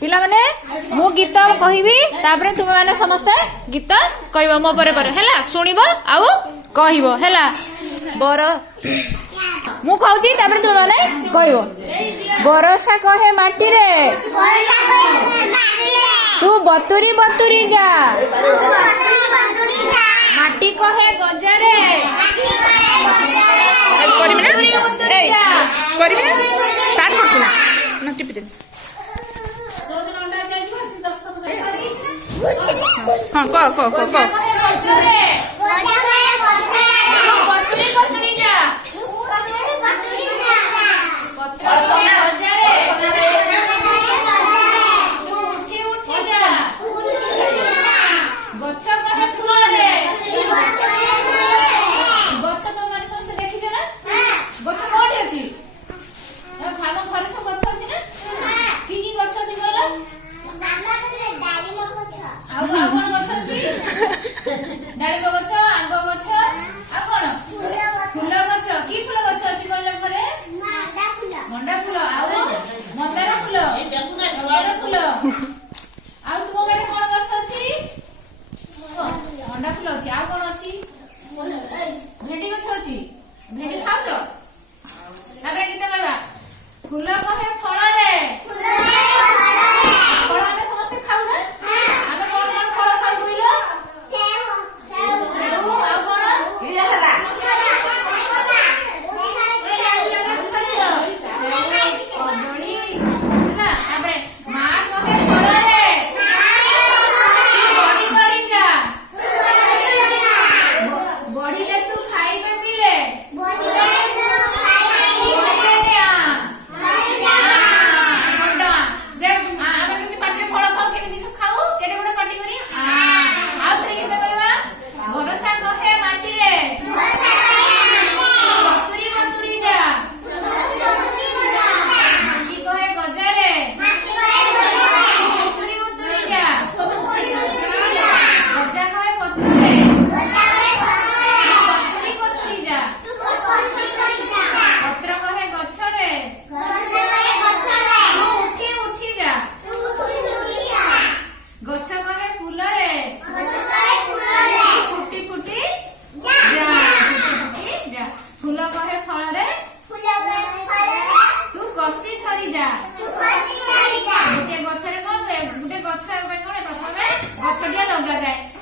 पिला माने मु गीत कहबी तापरे तुम माने समस्त गीत कहबो मो परे परे हैला सुनिबो आउ कहबो हैला बर मु कहउची तापरे तुम माने कहबो बरसा कहे माटी रे तू बतुरी बतुरी जा माटी कहे गजरे बतुरी बतुरी जा करबी ना स्टार्ट करछु ना ना टिपि दे हां को डाळिंब गछ आंब गछ आ कोन फूल गछ की फूल गछ अछि कहले परे मंडा फूल आ मंदार फूल फूल आ तुम गरे कोन गछ अछि मंडा फूल अछि आ कोन अछि भेंडी गछ अछि भेंडी खाउ छ आगे गीत गाइबा फूल कहे फळ रे फळ हमें समस्त खाउ ना हमें कोन कोन फळ खाउ कइलो फूल कहे फल रे तू कसी धरी जा गोटे गछरे कोन गोटे गछ प्रथमे गछटिया लगा जाए